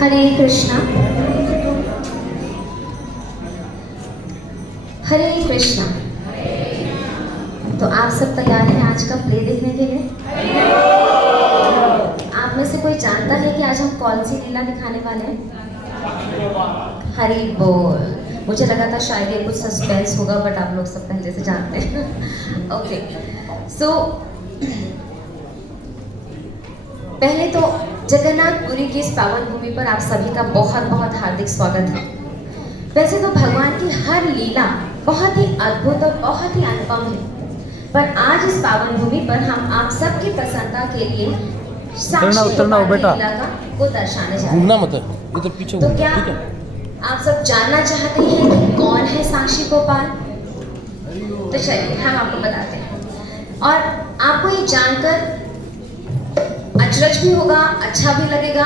हरे कृष्णा। हरे कृष्णा। तो आप सब तैयार हैं आज का प्ले देखने के लिए? आप में से कोई जानता है कि आज हम कौन सी लीला दिखाने वाले हैं? हरि बोल। मुझे लगा था शायद ये कुछ सस्पेंस होगा, बट आप लोग सब पहले से जानते हैं। ओके, सो पहले तो जगन्नाथपुरी की इस पावन भूमि पर आप सभी का बहुत बहुत हार्दिक स्वागत है। वैसे तो भगवान की हर लीला बहुत ही अद्भुत और बहुत ही अनुपम है, पर आज इस पावन भूमि पर हम आप सबकी प्रसन्नता के लिए उतरना बेटा को दर्शाने जा रहे घूमना हैं। मत, इधर पीछे तो घूमना, क्या ठीक है? आप सब जानना चाहते हैं कि कौन है साक्षी गोपाल? तो चलिए हम आपको बताते हैं, और आपको ये जानकर अचरज भी होगा, अच्छा भी लगेगा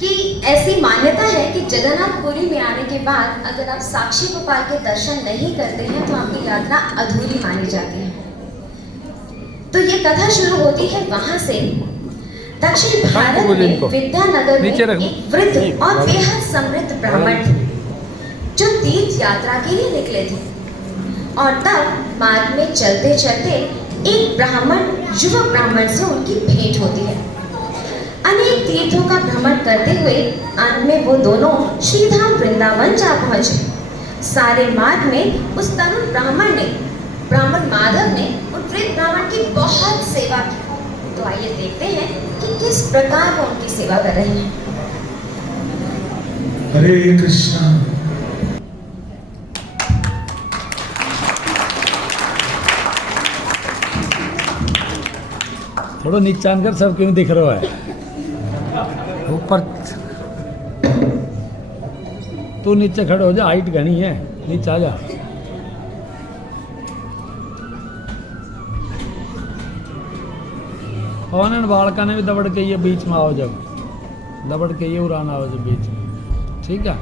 कि ऐसी मान्यता है कि जगन्नाथपुरी में आने के बाद अगर आप साक्षी गोपाल के दर्शन नहीं करते हैं तो आपकी यात्रा अधूरी मानी जाती है। तो ये कथा शुरू होती है वहां से। दक्षिण भारत में विद्यानगर में एक वृद्ध और बेहद समृद्ध ब्राह्मण थे जो तीर्थ यात्रा के लिए निकले थे, और तब मार्ग में चलते चलते एक युवक ब्राह्मण से उनकी भेंट होती है। अनेक तीर्थों का भ्रमण करते हुए अंत में वो दोनों श्रीधाम वृंदावन जा पहुंचे। सारे मार्ग में उस तरुण ब्राह्मण माधव ने उन वृद्ध ब्राह्मण की बहुत सेवा की। तो आइए देखते हैं कि किस प्रकार वो उनकी सेवा कर रहे हैं। हरे कृष्णा। थोड़ा नीचान कर, सब क्यों दिख रहा है ऊपर? तू नीचे खड़े हो जा, हाइट घनी है, नीचे आ जा। और बालका ने भी दबड़ के ये बीच में आओ, जब दबड़ के ये उड़ान आओ जब बीच में, ठीक है?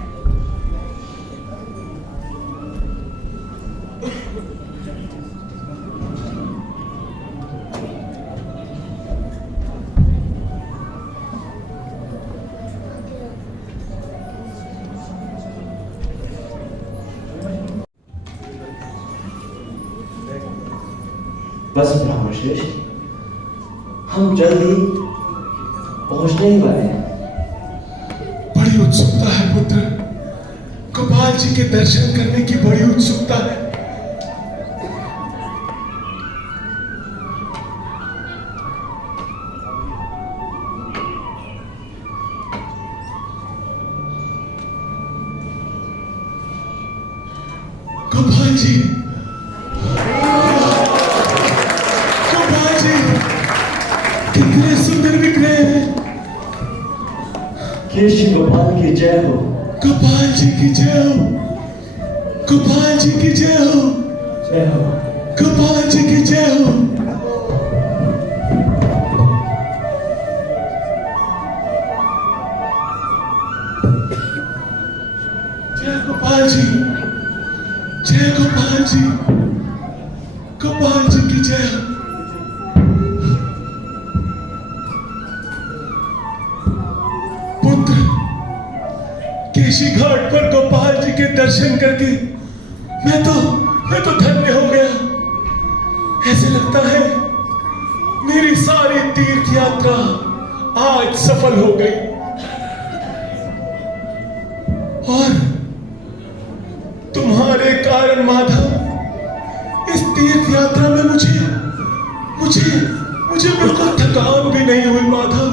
बस ब्राह्मण श्रेष्ठ, हम जल्द ही पहुंचने ही वाले हैं। बड़ी उत्सुकता है पुत्र, गोपाल जी के दर्शन करने की बड़ी उत्सुकता है। गोपाल जी, कितने सुंदर दिख रहे हैं। केशव गोपाल की जय हो। गोपाल जी की जय हो। गोपाल जी की जय हो। जय हो। गोपाल जी की जय हो। जय गोपाल जी, जय गोपाल जी, गोपाल जी की जय हो। केशी घाट पर गोपाल जी के दर्शन करके मैं तो धन्य हो गया। ऐसे लगता है मेरी सारी तीर्थ यात्रा आज सफल हो गई। और तुम्हारे कारण माधव, इस तीर्थ यात्रा में मुझे बिल्कुल थकान भी नहीं हुई माधव।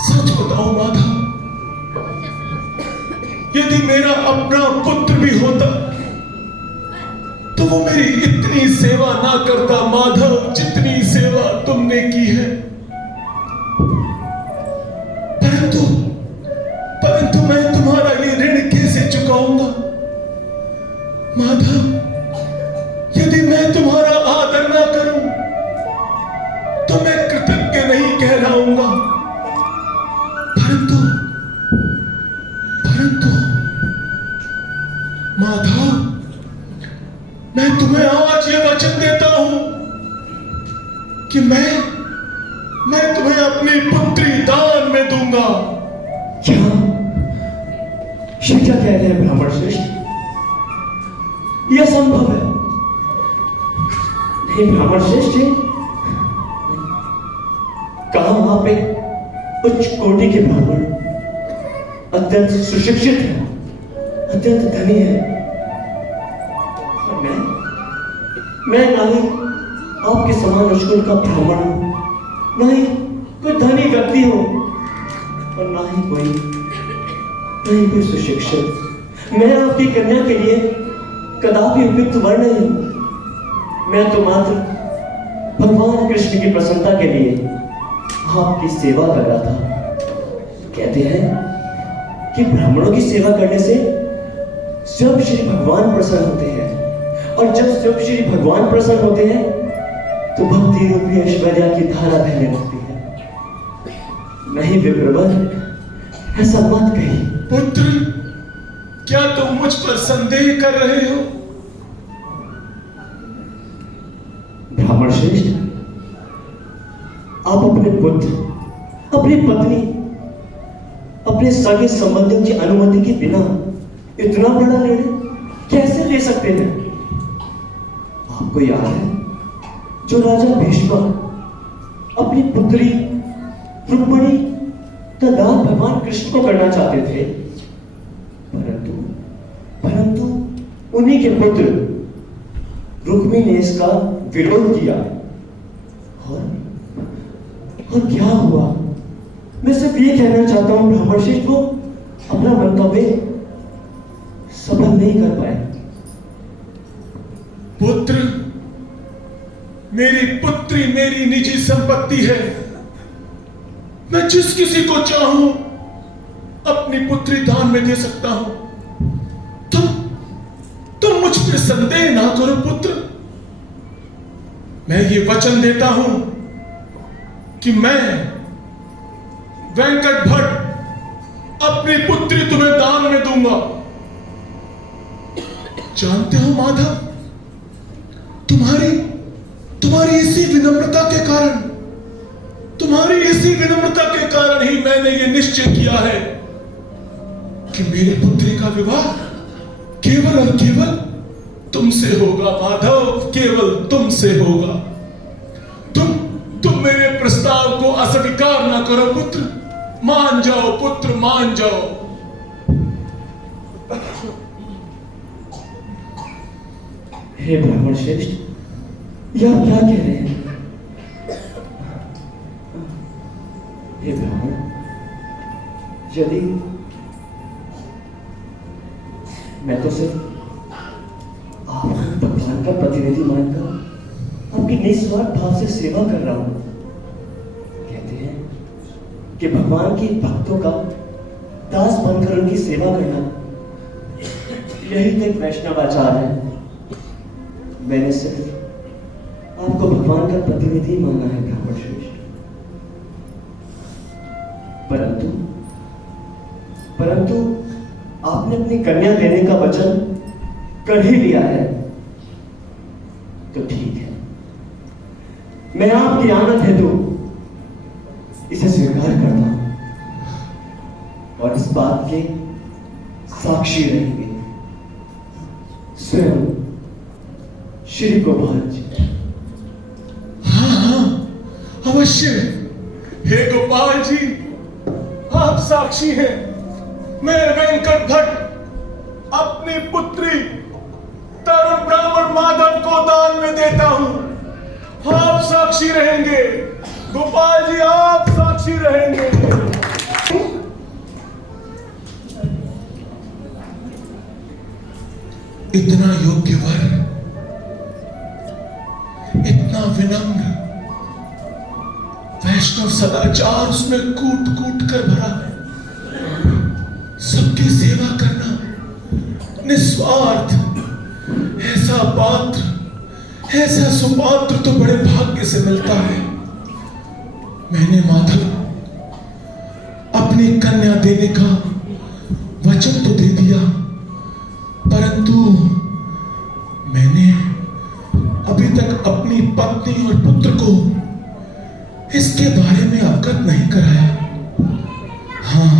सच बताओ माधव, यदि मेरा अपना पुत्र भी होता तो वो मेरी इतनी सेवा ना करता माधव, जितनी सेवा तुमने की है। परंतु मैं तुम्हारा ये ऋण कैसे चुकाऊंगा माधव? यदि मैं तुम्हारा आदर ना करूं तो मैं कृतज्ञ नहीं कहलाऊंगा। परंतु माधव, मैं तुम्हें आज ये वचन देता हूं कि मैं तुम्हें अपनी पुत्री दान में दूंगा। क्या कह रहे हैं ब्राह्मण श्रेष्ठ? यह संभव है नहीं ब्राह्मण श्रेष्ठ जी। कहा वहां पे उच्च कोटि के ब्राह्मण अत्यंत सुशिक्षित है, अत्यंत धनी है, और मैं ना ही आपके समान उच्च का ब्राह्मण हूं, ना ही कोई धनी व्यक्ति हूं, और ना ही कोई सुशिक्षित। मैं आपकी कन्या के लिए कदापि उपयुक्त वर्ण नहीं हूं। मैं तो मात्र भगवान कृष्ण की प्रसन्नता के लिए आपकी सेवा कर रहा था। कहते हैं कि ब्राह्मणों की सेवा करने से स्वयं श्री भगवान प्रसन्न होते हैं, और जब स्वयं श्री भगवान प्रसन्न होते हैं तो भक्ति रूपी ऐश्वर्या की धारा बहने लगती है। नहीं विप्रवर, ऐसा मत कही। पुत्र, क्या तुम मुझ पर संदेह कर रहे हो? ब्राह्मण श्रेष्ठ, आप अपने पुत्र, अपनी पत्नी, अपने सगे संबंधियों की अनुमति के बिना इतना बड़ा निर्णय कैसे ले सकते हैं? आपको याद है जो राजा भीष्म अपनी पुत्री रुक्मिणी का दान भगवान कृष्ण को करना चाहते थे, परंतु उन्हीं के पुत्र रुक्मी ने इसका विरोध किया, और क्या हुआ? मैं सिर्फ ये कहना चाहता हूं ब्राह्मण श्रेष्ठ, को अपना मंतव्य सफल नहीं कर पाए। पुत्र, मेरी पुत्री मेरी निजी संपत्ति है। मैं जिस किसी को चाहूं अपनी पुत्री दान में दे सकता हूं। तुम मुझ पर संदेह ना करो पुत्र। मैं ये वचन देता हूं कि मैं वेंकट भट्ट अपनी पुत्री तुम्हें दान में दूंगा। जानते हो माधव, तुम्हारी इसी विनम्रता के कारण ही मैंने ये निश्चय किया है कि मेरी पुत्री का विवाह केवल और केवल तुमसे होगा माधव, केवल तुमसे होगा। तुम मेरे प्रस्ताव को अस्वीकार ना करो पुत्र। मान जाओ पुत्र, मान जाओ। हे ब्राह्मण श्रेष्ठ, यह आप क्या कह रहे हैं? हे ब्राह्मण, यदि मैं तो सिर्फ आपको भगवान का प्रतिनिधि मानकर आपकी निस्वार्थ भाव से सेवा कर रहा हूं। कहते हैं कि भगवान के भक्तों का दास बनकर उनकी सेवा करना यही तो एक वैष्णव आचार है। मैंने सिर्फ आपको भगवान का प्रतिनिधि माना है ब्राह्मण श्रेष्ठ, परंतु आपने अपनी कन्या देने का वचन कर ही लिया है तो ठीक है। मैं आपकी आनत हेतु इसे स्वीकार करता हूं, और इस बात के साक्षी रहेंगे स्वयं श्री गोपाल जी। हाँ, अवश्य। हे गोपाल जी, आप साक्षी हैं। मैं वेंकट भट्ट अपनी पुत्री तरुण ब्राह्मण माधव को दान में देता हूं। आप साक्षी रहेंगे गोपाल जी, आप साक्षी रहेंगे। इतना योग्य वर, इतना विनम्र, वैष्णव सदाचार उसमें कूट कूट कर भरा है। सबकी सेवा करना, निस्वार्थ, ऐसा पात्र, ऐसा सुपात्र तो बड़े भाग्य से मिलता है। मैंने माधव अपनी कन्या देने का वचन तो दे दिया, परंतु मैंने अभी तक अपनी पत्नी और पुत्र को इसके बारे में अवगत नहीं कराया। हाँ,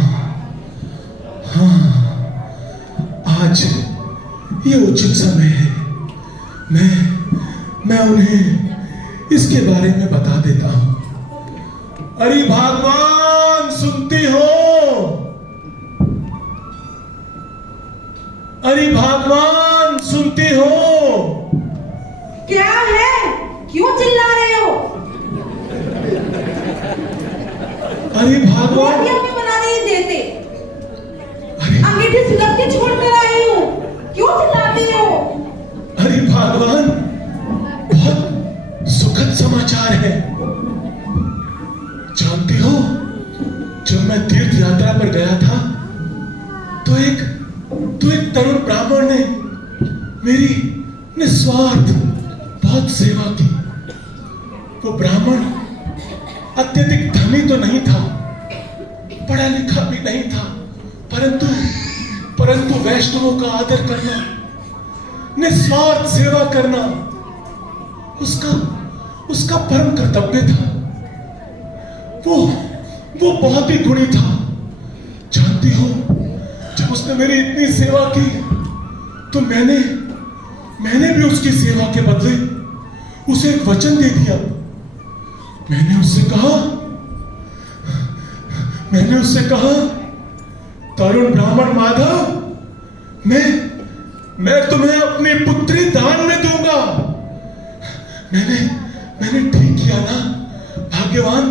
ये उचित समय है। मैं उन्हें इसके बारे में बता देता हूं। अरे भगवान, सुनती हो? अरे भगवान, सुनती हो? क्या है? क्यों चिल्ला रहे हो? अरे भगवान, रोटियां भी बना नहीं देते। अरे अंगीठी सुलग के छोड़ कर आई हूँ, क्यों चिल्लाते हो? अरे भगवान, बहुत सुखद समाचार है। जानती हो, जब मैं तीर्थ यात्रा पर गया था तो एक तरुण ब्राह्मण ने मेरी निस्वार्थ बहुत सेवा की। वो ब्राह्मण अत्यधिक धनी तो नहीं था, पढ़ा लिखा भी नहीं था, परंतु वैष्णवों का आदर करना, निस्वार्थ सेवा करना उसका परम कर्तव्य था। वो बहुत ही गुणी था। जानती हो, जब उसने मेरी इतनी सेवा की तो मैंने भी उसकी सेवा के बदले उसे एक वचन दे दिया। मैंने उससे कहा, तरुण ब्राह्मण माधव, मैं तुम्हें अपनी पुत्री दान में दूंगा। मैंने ठीक किया ना? भाग्यवान,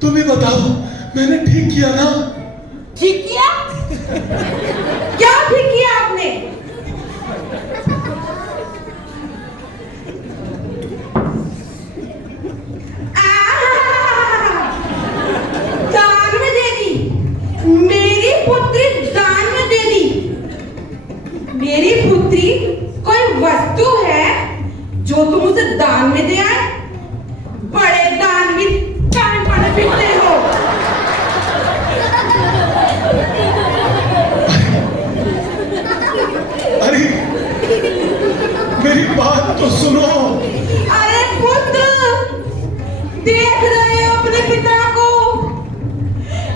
तुम ही बताओ, मैंने ठीक किया ना? ठीक किया? क्या ठीक किया आपने? दान में दे दी, मेरी पुत्री दान में दे दी। मेरी पुत्री कोई वस्तु है जो तुम उसे दान में दे आए? बड़े दान भी कान पर फिरते हो। अरे मेरी बात तो सुनो। अरे पुत्र, देख रहे हो अपने पिता को?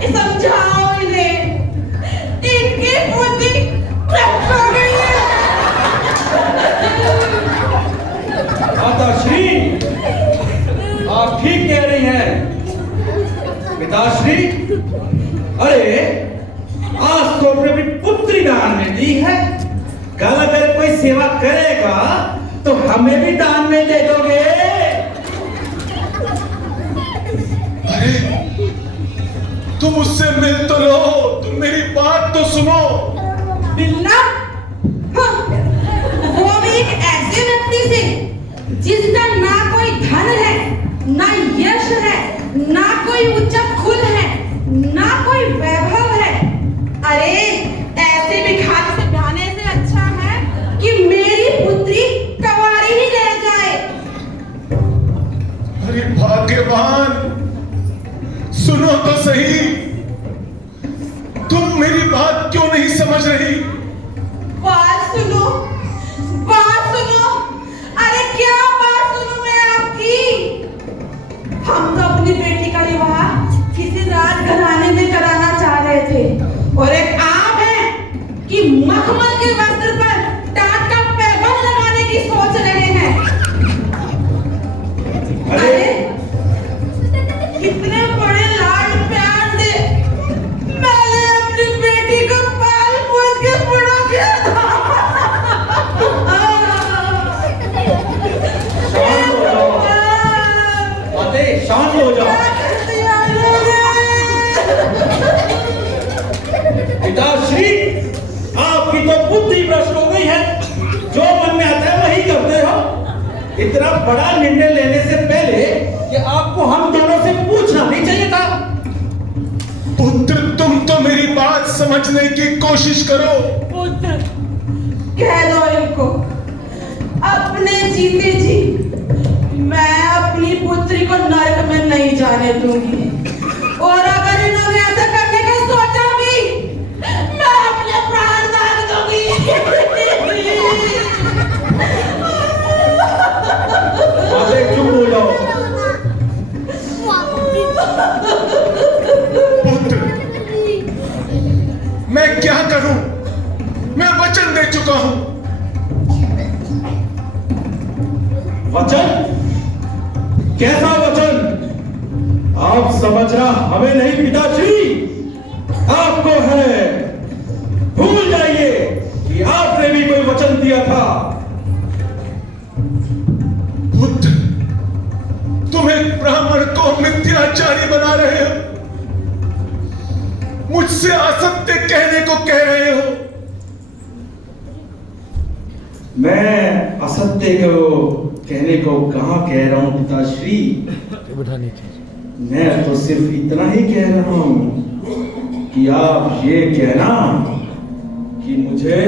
समझाओ इन्हें, इनकी बुद्धि भ्रष्ट हो गई है। माताश्री, आप ठीक कह रही हैं। पिताश्री, अरे आज तो अपनी पुत्री दान में दी है, कल अगर कोई सेवा करेगा तो हमें भी दान में दे दोगे। अरे तुम उससे मिल तो लो, तुम मेरी बात तो सुनो। मिलना? हाँ, वो भी एक ऐसे व्यक्ति से जिसका ना कोई धन है, ना यश है, ना कोई ऊंचा कुल है, ना कोई वैभव है। अरे ऐसे भिखारी से ब्याहने से अच्छा है कि मेरी पुत्री कंवारी ही रह जाए। अरे भाग्यवान, सुनो तो सही, तुम मेरी बात क्यों नहीं समझ रही? बात सुनो, बात सुनो। अरे क्या बात सुनूं मैं आपकी? हम तो अपनी बेटी का विवाह किसी राजघराने में कराना चाह रहे थे, और एक आप है कि मखमल के वस्त्र पर टाट का पैबंद लगाने की सोच रहे हैं। अरे कितने बड़े लाड प्यार से मैंने अपनी बेटी को पाल पोस के बड़ा किया था। शांत हो जाओ। पिताश्री, आपकी तो बुद्धि भ्रष्ट हो गई है, जो मन में आता है वही करते हो। इतना बड़ा निर्णय लेने से पहले कि आपको हम दोनों से पूछना नहीं चाहिए था। पुत्र, तुम तो मेरी बात समझने की कोशिश करो। पुत्र, कह दो इनको, अपने जीते जी मैं अपनी पुत्री को नरक में नहीं जाने दूंगी, और अगर इन्होंने ऐसा करने का सोचा भी, मैं अपने प्राण त्याग दूंगी। चुप हो जाओ। पुत्र, मैं क्या करूं? मैं वचन दे चुका हूं। हमें नहीं पिताश्री, आपको है। भूल जाइए कि आपने भी कोई वचन दिया था। पुत्र, तुम एक ब्राह्मण को मिथ्याचारी बना रहे हो, मुझसे असत्य कहने को कह रहे हो। मैं असत्य को कहने को कहां कह रहा हूं पिताश्री? बैठा नीचे। मैं तो सिर्फ इतना ही कह रहा हूं कि आप ये कहना कि मुझे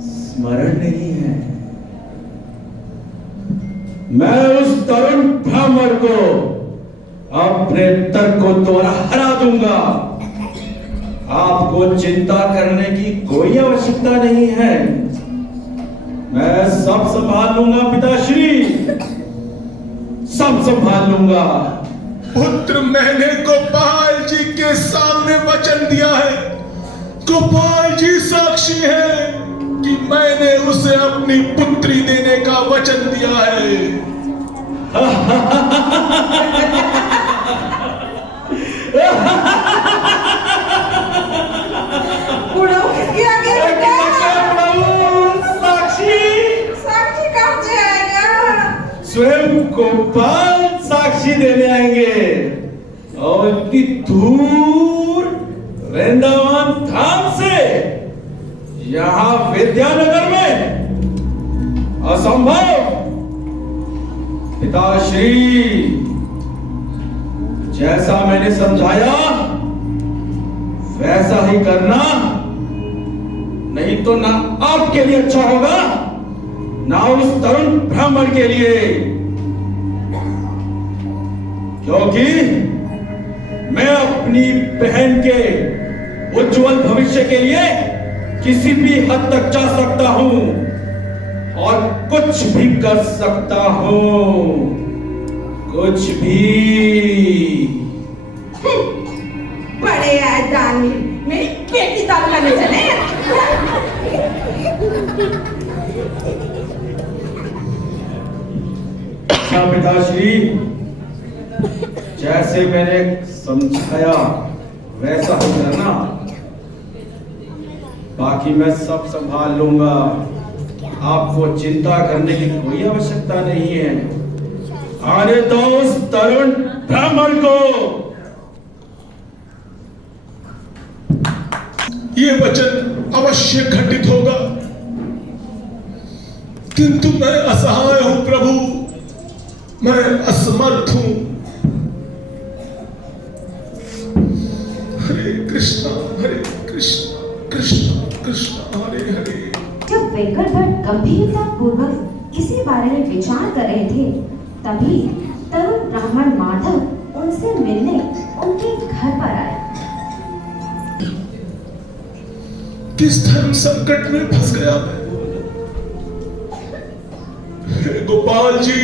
स्मरण नहीं है। मैं उस तरुण ब्राह्मण को अपने तर्कों द्वारा हरा दूंगा। आपको चिंता करने की कोई आवश्यकता नहीं है। मैं सब संभाल लूंगा पिताश्री, सब संभाल लूंगा। पुत्र, मैंने गोपाल जी के सामने वचन दिया है। गोपाल जी साक्षी है कि मैंने उसे अपनी पुत्री देने का वचन दिया है। बुढ़ऊ किसके आगे बैठा है? साक्षी साक्षी कहाँ से आएगा? स्वयं गोपाल साक्षी देने आएंगे और इतनी दूर वृंदावन धाम से यहां विद्यानगर में असंभव। पिताश्री, जैसा मैंने समझाया वैसा ही करना, नहीं तो ना आपके लिए अच्छा होगा ना उस तरुण ब्राह्मण के लिए। क्योंकि मैं अपनी बहन के उज्जवल भविष्य के लिए किसी भी हद तक जा सकता हूं और कुछ भी कर सकता हूं, कुछ भी। बड़े आए दानी, मेरी बेटी दाल खाने चले। अच्छा पिताश्री, जैसे मैंने समझाया वैसा ही करना, बाकी मैं सब संभाल लूंगा। आपको चिंता करने की कोई आवश्यकता नहीं है। आने दो उस तरुण ब्राह्मण को। ये वचन अवश्य घटित होगा, किंतु मैं असहाय हूं प्रभु, मैं असमर्थ हूं। हरे कृष्णा कृष्ण कृष्ण हरे हरे। जब वेंकट भट्ट गंभीरता पूर्वक किसी बारे में विचार कर रहे थे, तभी तरुण ब्राह्मण माधव उनसे मिलने उनके घर पर आया। किस धर्म संकट में फंस गया मैं। हे गोपाल जी,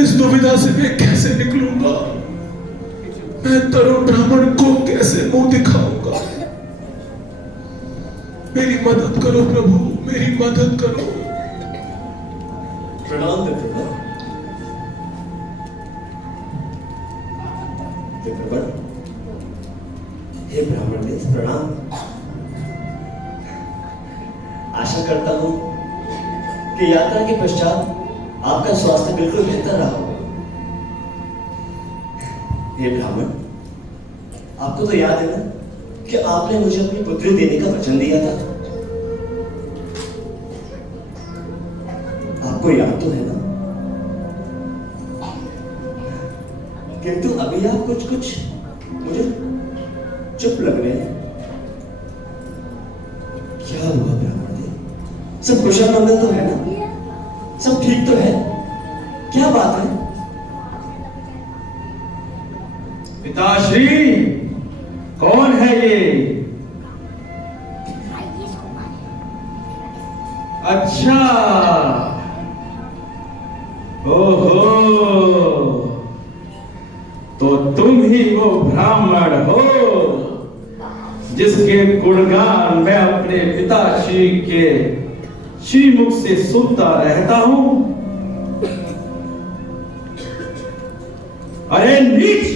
इस दुविधा से मैं कैसे निकलूंगा? मैं तरुण ब्राह्मण को कैसे मुंह दिखाऊंगा? मेरी मदद करो प्रभु, मेरी मदद करो। प्रणाम विप्रवर। विप्रवर, हे ब्राह्मण देश, प्रणाम। आशा करता हूं कि यात्रा के पश्चात आपका स्वास्थ्य बिल्कुल बेहतर रहा होगा। हे ब्राह्मण, आपको तो याद है ना कि आपने मुझे अपनी पुत्री देने का वचन दिया था। आपको याद तो है ना? किंतु अभी आप कुछ मुझे चुप लग रहे हैं। क्या हुआ ब्राह्मण देव? सब कुशल मंगल तो है ना? सब ठीक तो है? क्या बात है? पिताश्री, कौन है ये? अच्छा, ओहो, तो तुम ही वो ब्राह्मण हो जिसके गुणगान मैं अपने पिताश्री के श्रीमुख से सुनता रहता हूं। अरे नीच,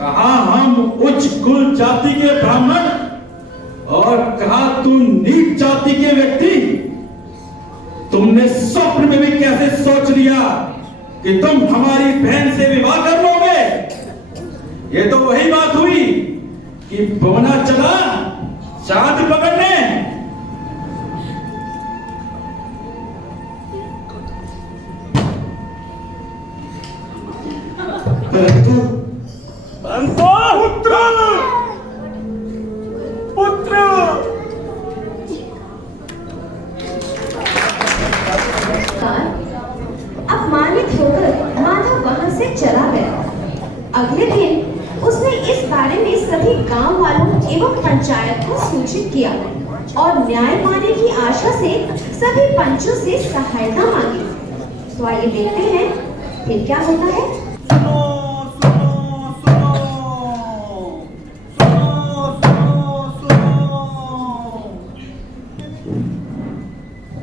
कहा हम उच्च कुल जाति के ब्राह्मण और कहा तुम नीच जाति के व्यक्ति। तुमने स्वप्न में भी कैसे सोच लिया कि तुम हमारी बहन से विवाह कर लोगे? ये तो वही बात हुई कि बोना चला चांद पकड़ने। पुत्र अपमानित होकर माधव वहां से चला गया। अगले दिन उसने इस बारे में सभी गांव वालों एवं पंचायत को सूचित किया और न्याय पाने की आशा से सभी पंचों से सहायता मांगी। तो आइए देखते हैं फिर क्या होता है।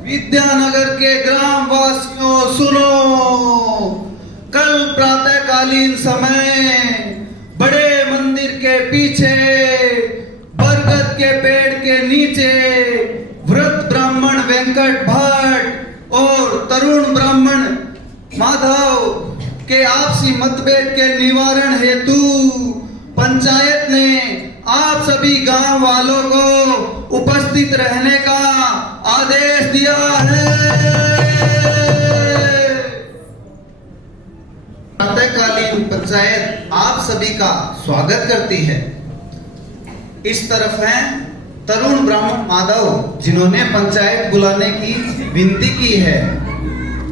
विद्यानगर के ग्राम वासियों सुनो। कल प्रातःकालीन समय बड़े मंदिर के पीछे बरगद के पेड़ के नीचे वृद्ध ब्राह्मण वेंकट भट्ट और तरुण ब्राह्मण माधव के आपसी मतभेद के निवारण हेतु पंचायत ने आप सभी गांव वालों को उपस्थित रहने का आदेश दिया है। प्रातःकालीन पंचायत आप सभी का स्वागत करती है। इस तरफ हैं तरुण ब्राह्मण माधव जिन्होंने पंचायत बुलाने की विनती की है।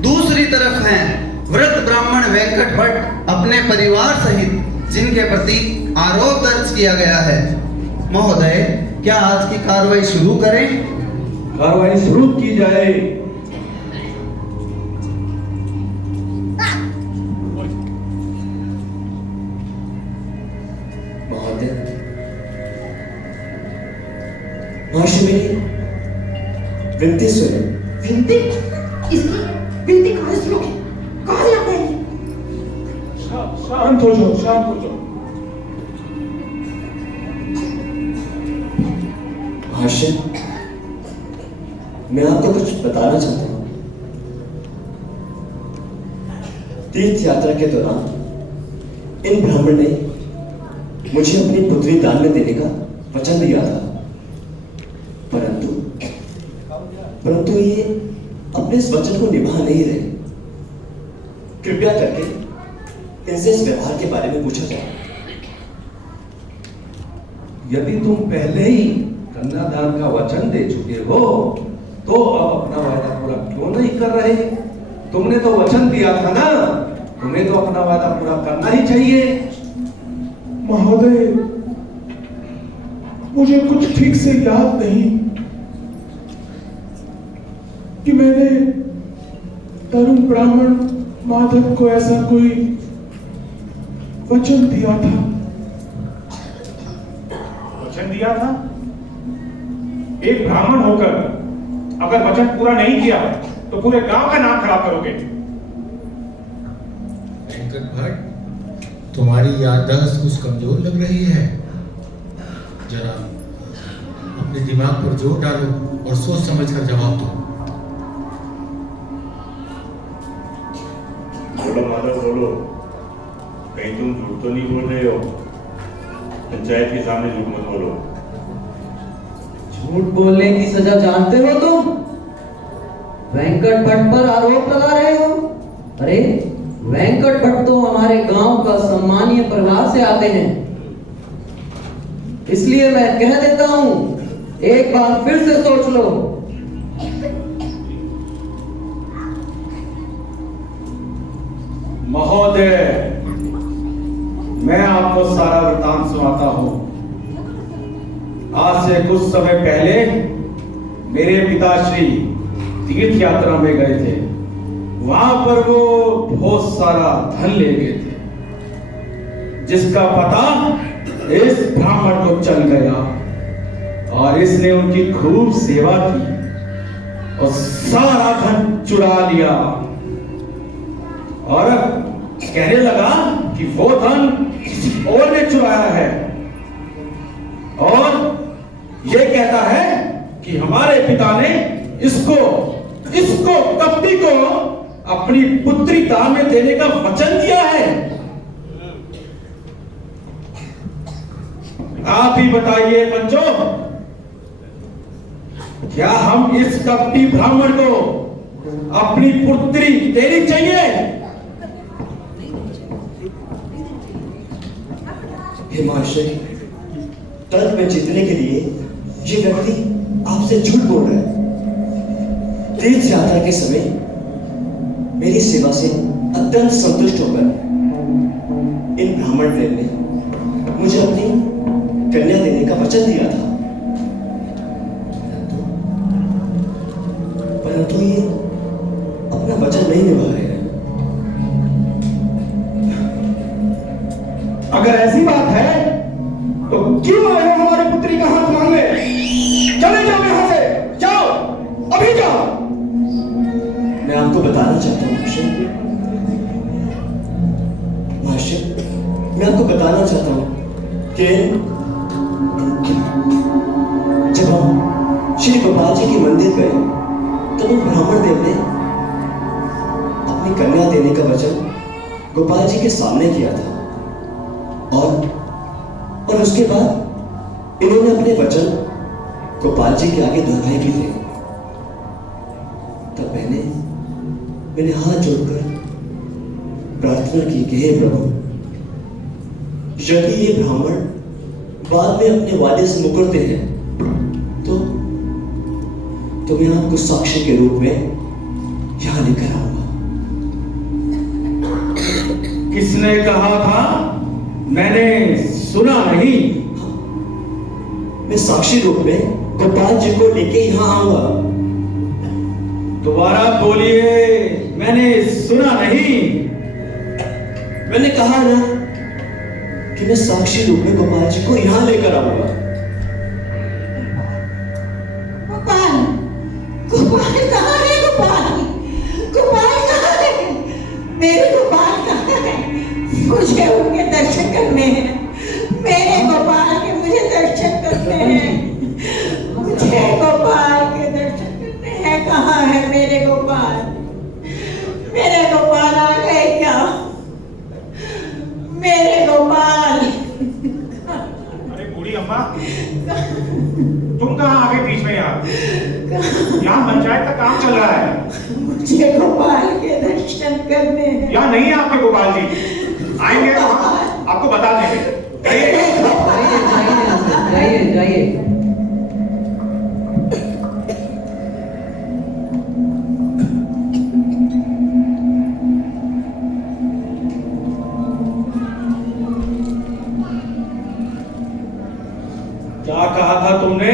दूसरी तरफ हैं वृद्ध ब्राह्मण वेंकट भट्ट अपने परिवार सहित जिनके प्रति आरोप दर्ज किया गया है। महोदय, क्या आज की कार्रवाई शुरू करें? कार्रवाई शुरू की जाए। महोदय, महाशय मेरी विनती सुनो। विनती? इसकी विनती कहाँ सुनो? कहाँ से आता है? शांत हो जाओ, शांत हो जाओ। महाशय, मैं आपको कुछ बताना चाहता हूँ। तीर्थ यात्रा के दौरान इन ब्राह्मण ने मुझे अपनी पुत्री दान में देने का वचन दिया था, परंतु ये अपने इस वचन को निभा नहीं रहे। कृपया करके इनसे इस व्यवहार के बारे में पूछा जाए। यदि तुम पहले ही कन्यादान का वचन दे चुके हो तो अब अपना वादा पूरा क्यों नहीं कर रहे? तुमने तो वचन दिया था ना, तुम्हें तो अपना वादा पूरा करना ही चाहिए। महोदय, मुझे कुछ ठीक से याद नहीं कि मैंने तरुण ब्राह्मण माधव को ऐसा कोई वचन दिया था। वचन दिया था? एक ब्राह्मण होकर अगर वचन पूरा नहीं किया तो पूरे गांव का नाम खराब करोगे। वेंकट भट्ट, तुम्हारी याददाश्त कुछ कमजोर लग रही है। जरा अपने दिमाग पर जोर डालो और सोच समझकर जवाब दो। बोलो माधव, बोलो। कहीं तुम झूठ तो नहीं बोल रहे हो? पंचायत के सामने झूठ मत बोलो। झूठ बोलने की सजा जानते हो तुम? वेंकट भट्ट पर आरोप लगा रहे हो? अरे वेंकट भट्ट तो हमारे गांव का सम्मानीय परिवार से आते हैं, इसलिए मैं कह देता हूं, एक बार फिर से सोच लो। महोदय, मैं आपको सारा वृतांत सुनाता हूं। आज से कुछ समय पहले मेरे पिताश्री तीर्थ यात्रा में गए थे। वहां पर वो बहुत सारा धन ले गए थे, जिसका पता इस ब्राह्मण को चल गया और इसने उनकी खूब सेवा की और सारा धन चुरा लिया और कहने लगा कि वो धन किसी और ने चुरा कि हमारे पिता ने इसको कपटी को अपनी पुत्री दान में देने का वचन दिया है। आप ही बताइए पंचों, क्या हम इस कपटी ब्राह्मण को अपनी पुत्री देनी चाहिए? हे महाशय, तर्क में जीतने के लिए ये व्यक्ति आपसे झूठ बोल रहा है। तीर्थ यात्रा के समय मेरी सेवा से अत्यंत संतुष्ट होकर इन ब्राह्मण देव ने मुझे अपनी कन्या देने का वचन दिया था, परंतु ये अपना वचन नहीं निभा रहे हैं। अगर ऐसी बात है तो क्यों आए हो हमारी पुत्री का हाथ मांगने? चले जाओ यहां से, जाओ, अभी जाओ। मैं आपको बताना चाहता हूँ महाशय, मैं आपको बताना चाहता हूँ कि जब हम श्री गोपाल जी के मंदिर गए तो वो ब्राह्मण देव ने अपनी कन्या देने का वचन गोपाल जी के सामने किया था, और उसके बाद इन्होंने अपने वचन गोपाल जी के आगे दोहराए भी थे। तब मैंने हाथ जोड़कर प्रार्थना की कि हे प्रभु, यदि ये ब्राह्मण बाद में अपने वादे से मुकरते हैं तो मैं आपको साक्षी के रूप में यहां लेकर आऊंगा। किसने कहा था? मैंने सुना नहीं। मैं साक्षी रूप में गोपाल जी को लेके यहां आऊंगा। दोबारा बोलिए, मैंने सुना नहीं। मैंने कहा ना कि मैं साक्षी रूप में गोपाल जी को यहां लेकर आऊंगा। गोपाल कहाँ है? गोपाल कहाँ है? मेरे गोपाल कहाँ है? मुझे उनके दर्शन करने हैं। मेरे गोपाल के मुझे दर्शन करने हैं। मुझे गोपाल के दर्शन करने हैं। कहाँ है मेरे गोपाल? मेरे गोपाल आ गए क्या? मेरे गोपाल। अरे बूढ़ी अम्मा, तुम कहाँ आ गए बीच में? यहाँ पंचायत का काम चल रहा है। मुझे गोपाल के दर्शन करने हैं। यहाँ नहीं है आपके गोपाल जी, आएंगे तो हम आपको बता देंगे। जाइए। क्या कहा था तुमने?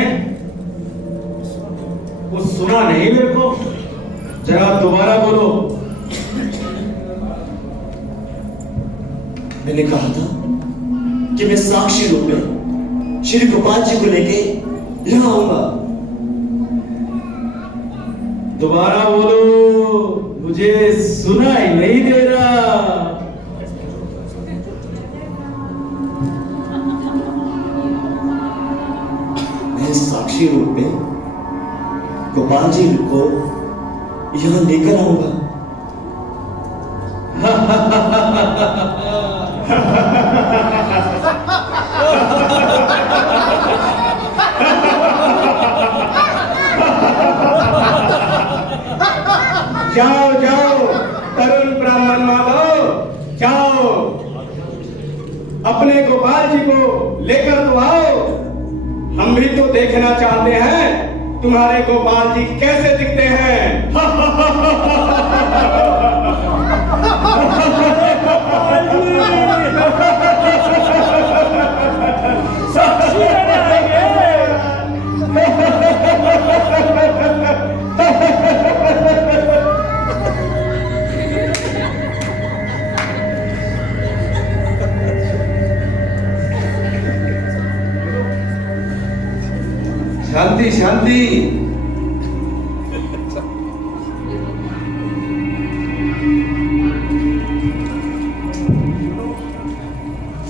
कुछ सुना नहीं मेरे को? जरा दोबारा बोलो। मैंने कहा था कि मैं साक्षी रूप में श्री गोपाल जी को लेके यहां आऊंगा। दोबारा बोलो, मुझे सुनाई नहीं दे रहा। मैं साक्षी रूप में गोपाल जी को यहां लेकर आऊंगा। जाओ जाओ तरुण ब्राह्मण माधव, जाओ अपने गोपाल जी को लेकर तो आओ। हम भी तो देखना चाहते हैं तुम्हारे गोपाल जी कैसे दिखते हैं। शांति शांति।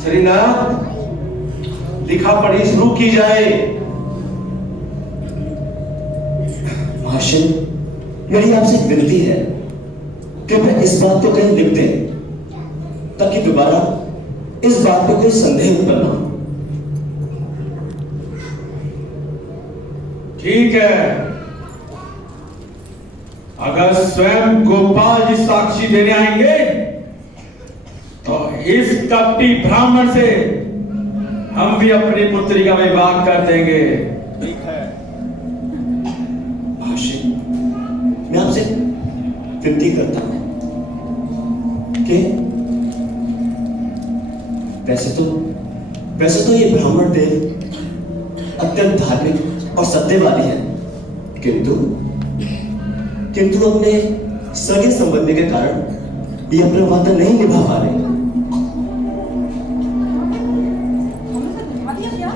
श्रीनाथ, लिखा पढ़ी शुरू की जाए। भाषण, मेरी आपसे एक विनती है, कृपया इस बात को कहीं लिख दें ताकि दोबारा इस बात पर कोई संदेह उत्पन्न हो। ठीक है, अगर स्वयं गोपाल जी साक्षी देने आएंगे तो इस कपटी ब्राह्मण से हम भी अपनी पुत्री का विवाह कर देंगे। ठीक है भाषण, मैं आपसे विनती करता हूं कि वैसे तो ये ब्राह्मण देव अत्यंत धार्मिक और सत्यवादी है, किंतु अपने सगे संबंधी के कारण ये अपना वादा नहीं निभा पा रहे।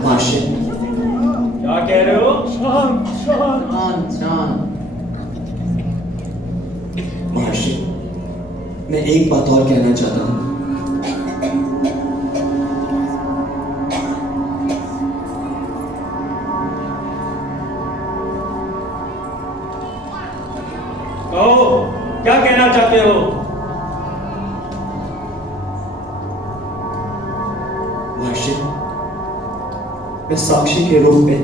भाषण, क्या कह रहे हो? महर्षि, मैं एक बात और कहना चाहता हूं। कहो, क्या कहना चाहते हो? महर्षि, मैं साक्षी के रूप में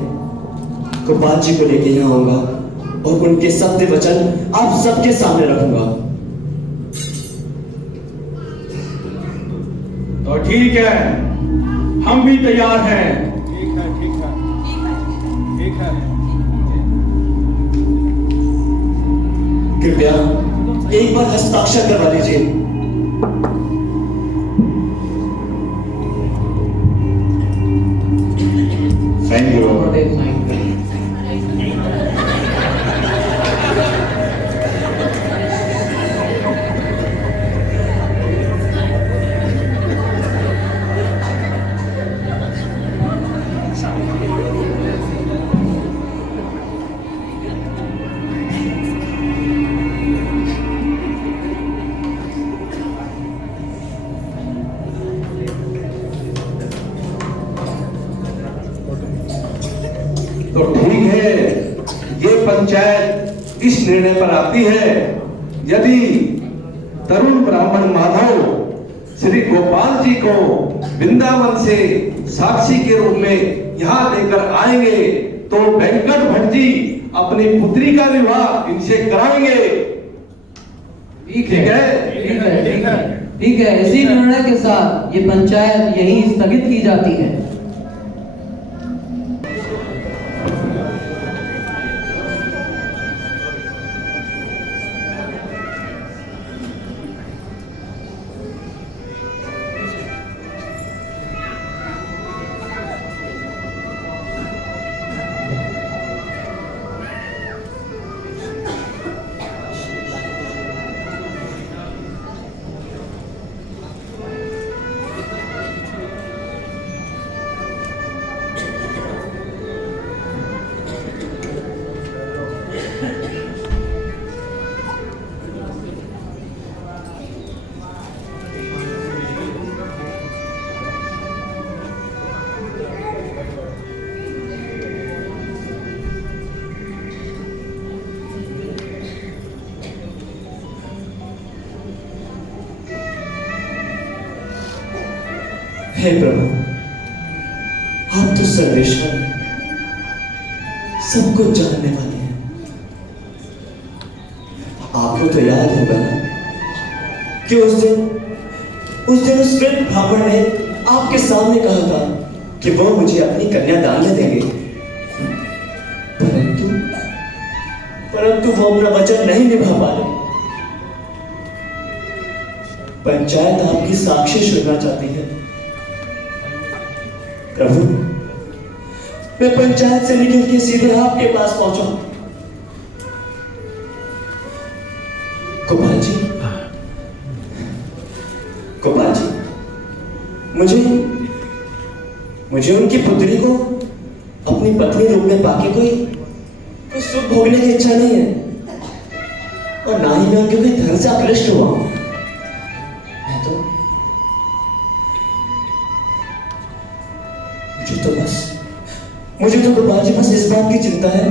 गोपाल जी को लेके यहाँ आऊंगा और उनके सत्य वचन आप सबके सामने रखूंगा। तो ठीक है, हम भी तैयार हैं। कृपया एक बार हस्ताक्षर करवा लीजिए। साइन करो। तो ठीक है, ये पंचायत इस निर्णय पर आती है, यदि तरुण ब्राह्मण माधव श्री गोपाल जी को वृंदावन से साक्षी के रूप में यहाँ लेकर आएंगे तो वेंकट भट्ट जी अपनी पुत्री का विवाह इनसे कराएंगे। ठीक है? ठीक है, इसी निर्णय के साथ ये पंचायत यहीं स्थगित की जाती है। हे प्रभु, आप तो सर्वेश्वर हैं, सब कुछ जानने वाले हैं। आपको तो याद होगा ना कि उस दिन उस वृद्ध ब्राह्मण ने आपके सामने कहा था कि वो मुझे अपनी कन्या दान में देंगे, परंतु वो अपना वचन नहीं निभा पा रहे। पंचायत आपकी साक्षी सुनना चाहती है। प्रभु, मैं पंचायत से निकल के सीधे आपके पास पहुंचा। गोपाल जी, मुझे उनकी पुत्री को अपनी पत्नी रूप में पाके कोई सुख भोगने की इच्छा नहीं है, और ना ही मैं उनके कोई धन से आकृष्ट हुआ हूं। मुझे तो गोपाल जी बस इस बात की चिंता है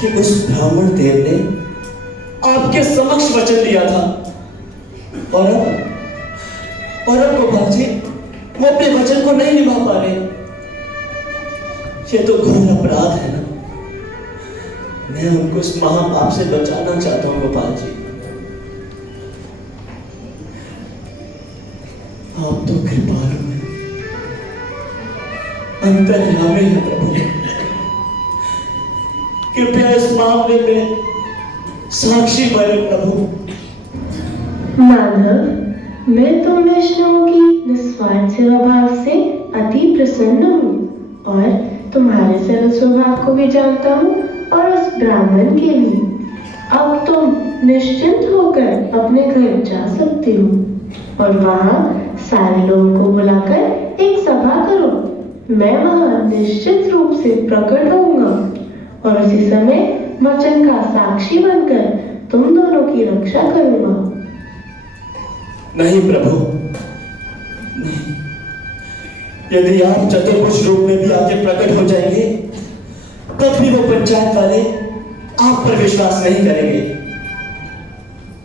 कि उस ब्राह्मण देव ने आपके समक्ष वचन दिया था और अब गोपाल जी वो अपने वचन को नहीं निभा पा रहे। ये तो घोर अपराध है ना। मैं उनको इस महापाप से बचाना चाहता हूं गोपाल जी। आप तो कृपालु हैं, अंतर्यामी हैं प्रभु। कृपया इस मामले में साक्षी बने प्रभु। माधव, मैं तुम वैष्णवों की निस्वार्थ सेवा भाव से अति प्रसन्न हूँ और तुम्हारे सरल स्वभाव को भी जानता हूँ और उस ब्राह्मण के भी। अब तुम निश्चिंत होकर अपने घर जा सकते हो और वहाँ सारे लोगों को बुलाकर एक सभा करो। मैं वहाँ निश्चित रूप से प्रकट होऊंगा और उसी समय वचन का साक्षी बनकर तुम दोनों की रक्षा करूंगा। नहीं प्रभु, नहीं। यदि आप चतुर्भुज रूप में भी आके प्रकट हो जाएंगे तब भी वो पंचायत वाले आप पर विश्वास नहीं करेंगे।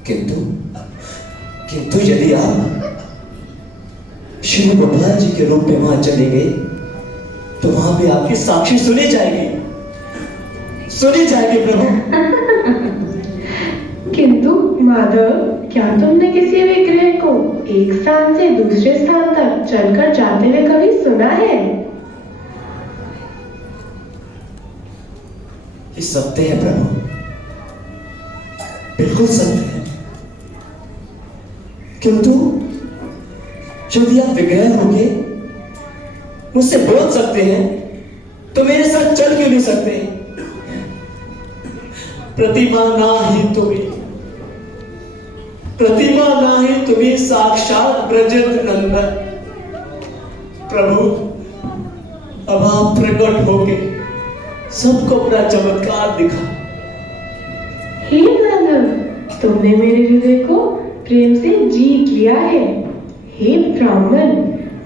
किंतु यदि आप श्री गोपाल जी के रूप में वहां चलेंगे तो वहां भी आपकी साक्षी सुनी जाएगी प्रभु। किंतु माधव, क्या तुमने किसी विग्रह को एक स्थान से दूसरे स्थान तक चलकर जाते हुए कभी सुना है? ये सत्य है प्रभु, बिल्कुल सत्य है। किंतु यदि आप विग्रह होंगे, मुझसे बोल सकते हैं, तो मेरे साथ चल क्यों नहीं सकते? प्रतिमा ना ही तुम्हें साक्षात ब्रजत नंदन। प्रभु, अब आप प्रकट होके सबको अपना चमत्कार दिखा। हे माधव, तुमने मेरे हृदय को प्रेम से जीत लिया है। हे ब्राह्मण,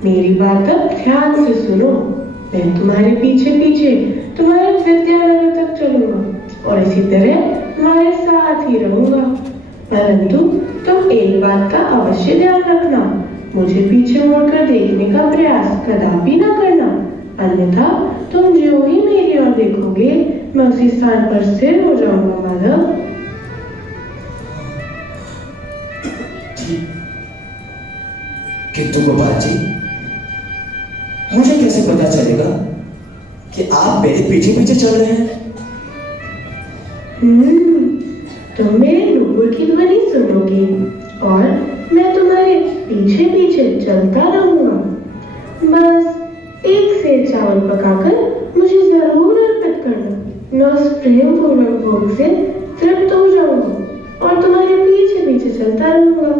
मेरी बात अब ध्यान से सुनो। मैं तुम्हारे पीछे पीछे तुम्हारे विद्यालय तक चलूंगा और इसी तरह तुम्हारे साथ ही रहूंगा। परंतु तुम एक बात का अवश्य ध्यान रखना, मुझे पीछे मुड़कर देखने का प्रयास कदापि न करना, अन्यथा तुम जो ही मेरी ओर देखोगे मैं उसी स्थान पर स्थिर हो जाऊंगा। माधव, किंतु गोपाल जी, मुझे कैसे पता चलेगा कि आप मेरे पीछे पीछे चल रहे हैं? तुम मेरे नुपुर की ध्वनि सुनोगे और मैं तुम्हारे पीछे पीछे चलता रहूंगा। बस एक से चावल पकाकर मुझे जरूर अर्पित करना, मैं उस प्रेम पूर्वक भोग से तृप्त हो जाऊंगा और तुम्हारे पीछे पीछे चलता रहूंगा।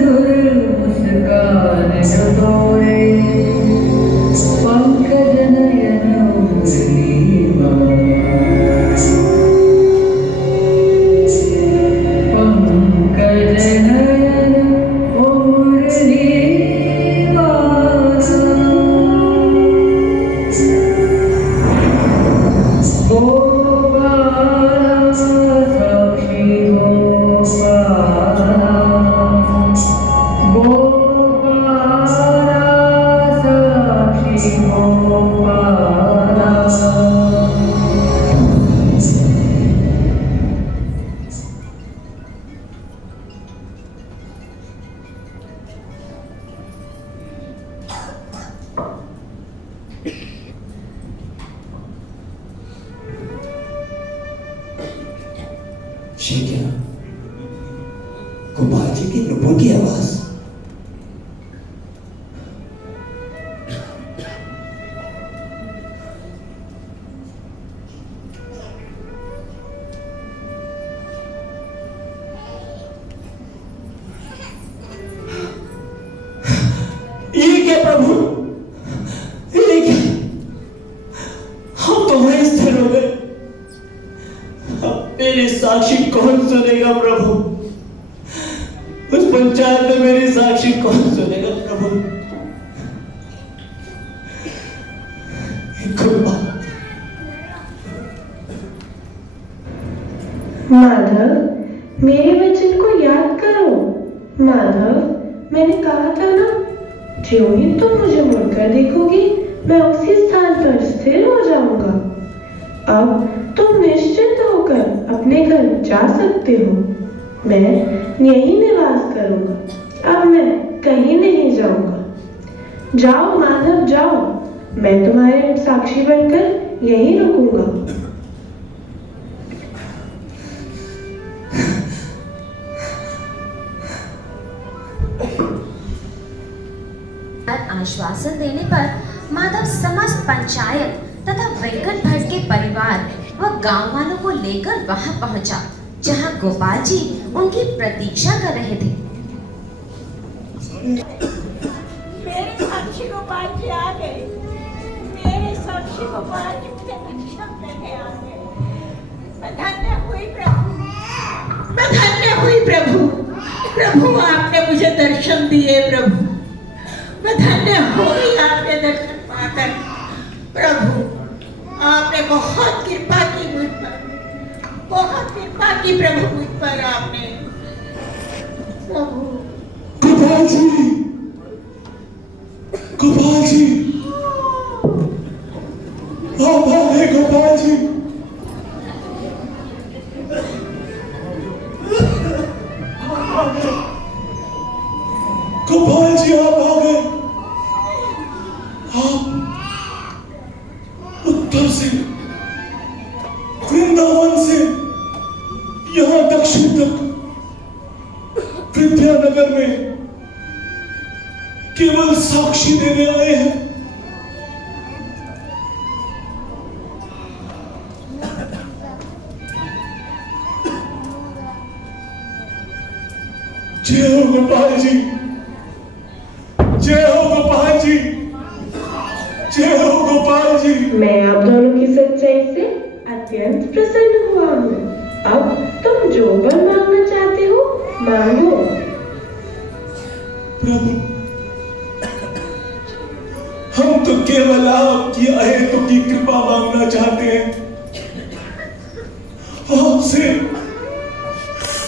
मधुर मुस्कान जो तोड़े पंकज नयन मुरली बास। पंकज नयन मुरली बास। गोपाला साक्षी गोपाला, गोपाला साक्षी गोपाला। ये क्या? गोपाल जी की नुपुर की आवाज। ये क्या प्रभु? ये क्या? हम तो वहीं स्थिर हो गए। मेरी साक्षी कौन सुनेगा प्रभु? उस पंचायत में मेरी साक्षी कौन सुनेगा प्रभु? माधव, मेरे वचन को याद करो। माधव, मैंने कहा था ना, ज्यों ही तुम मुझे मुड़कर देखोगे मैं उसी स्थान पर स्थिर हो जाऊंगा। अब तुम निश्चिंत होकर अपने घर जा सकते हो। मैं यहीं निवास करूंगा। अब मैं कहीं नहीं जाऊंगा। जाओ माधव, जाओ। मैं तुम्हारे साक्षी बनकर यहीं रुकूंगा। आश्वासन देने पर माधव समस्त पंचायत तथा वेंकट भट्ट के परिवार व गांव वालों को लेकर वहां पहुंचा, जहां गोपाल जी उनकी प्रतीक्षा कर रहे थे। मेरे साक्षी गोपाल जी आ गए। मेरे साक्षी गोपाल जी मुझे दर्शन देने आ गए। मैं धन्य हुई प्रभु, मैं धन्य हुई प्रभु। प्रभु आपने मुझे दर्शन दिए प्रभु। मैं धन्य हो गई आपके दर्शन पाकर। प्रभु आपने बहुत कृपा की मुझ पर, बहुत कृपा की प्रभु मुझ पर आपने। प्रभु गोपाल जी, गोपाल जी, आप आ गए गोपाल जी। गोपाल जी आप आ गए। आप उत्तर से, वृंदावन से यहां दक्षिण तक विद्यानगर में केवल साक्षी देने आए हैं। जय हो गोपाल जी, जय हो गोपाल जी, जय हो गोपाल जी। मैं आप दोनों की सच्चाई से अत्यंत प्रसन्न हुआ हूँ। अब तुम जो वर मांगना चाहते हो मांगो। प्रभु, हम तो केवल आपकी अहेतु की कृपा मांगना चाहते हैं। आपसे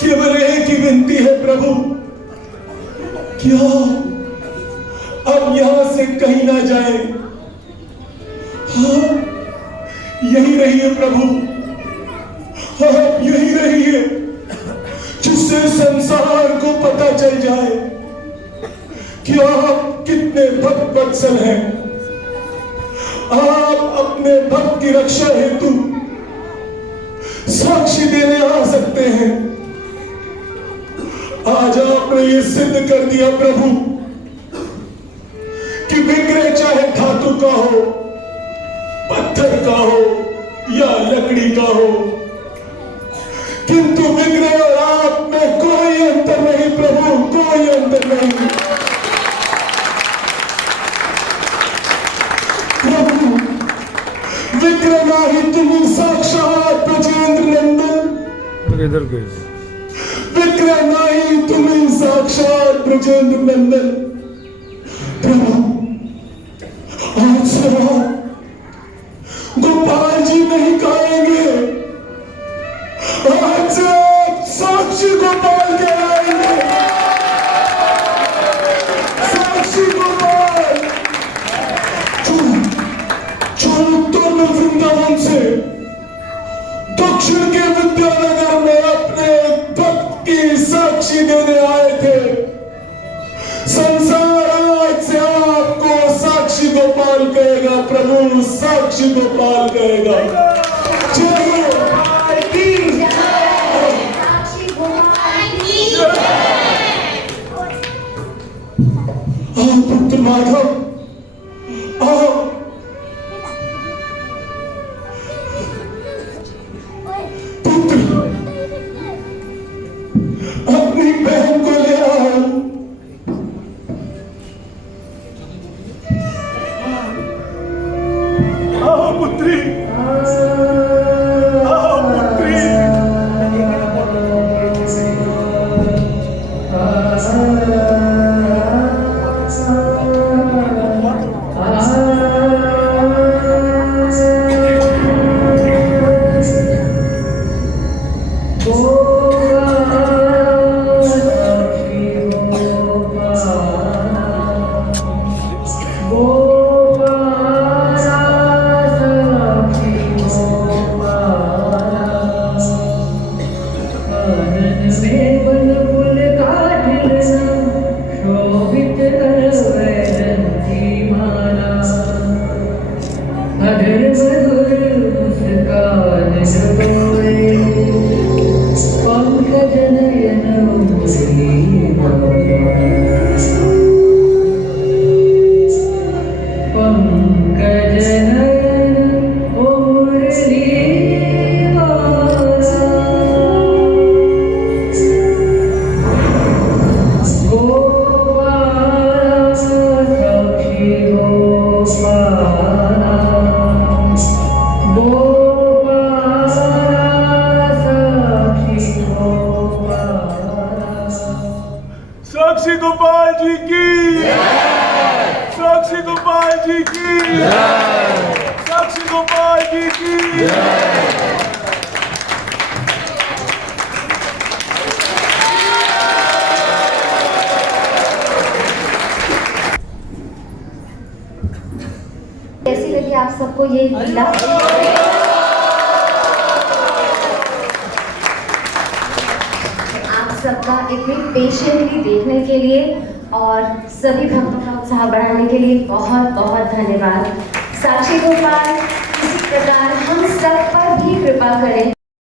केवल एक ही विनती है प्रभु, क्या अब यहां से कहीं ना जाए। हाँ, यही रहिए प्रभु, आप यही रहिए, जिससे संसार को पता चल जाए कि आप कितने भक्त वत्सल हैं। आप अपने भक्त की रक्षा हेतु साक्षी देने आ सकते हैं। आज आपने ये सिद्ध कर दिया प्रभु कि विग्रह चाहे धातु का हो, पत्थर का हो या लकड़ी का हो, किंतु विग्रह और आप में कोई अंतर नहीं प्रभु, कोई अंतर जानते नहीं। प्रभु विक्रम ही तुम्हें साक्षात ब्रजेंद्र नंदन, इधर गए विक्रम ही तुम्हें साक्षात ब्रजेंद्र नंदन। प्रभु आज से गोपाल जी नहीं कहेंगे, आज से आप साक्षी गोपाल कहलाएंगे, साक्षी गोपाल। जो उत्तर में वृंदावन से दक्षिण के विद्यानगर में अपने भक्त की साक्षी देने आए थे, संसार आज से आपको साक्षी गोपाल कहेगा, प्रभु साक्षी गोपाल कहेगा। जय हो। आओ पुत्र माधव, आओ। पुत्र अपनी बहन को ले आओ। आओ पुत्री, आओ पुत्री। साक्षी गोपाल जी की, साक्षी गोपाल जी की, साक्षी गोपाल जी की। कैसी लगी आप सबको ये लीला? सबका इतनी पेशेंटली देखने के लिए और सभी भक्तों का उत्साह बढ़ाने के लिए बहुत बहुत धन्यवाद। साक्षी गोपाल इसी प्रकार हम सब पर भी कृपा करें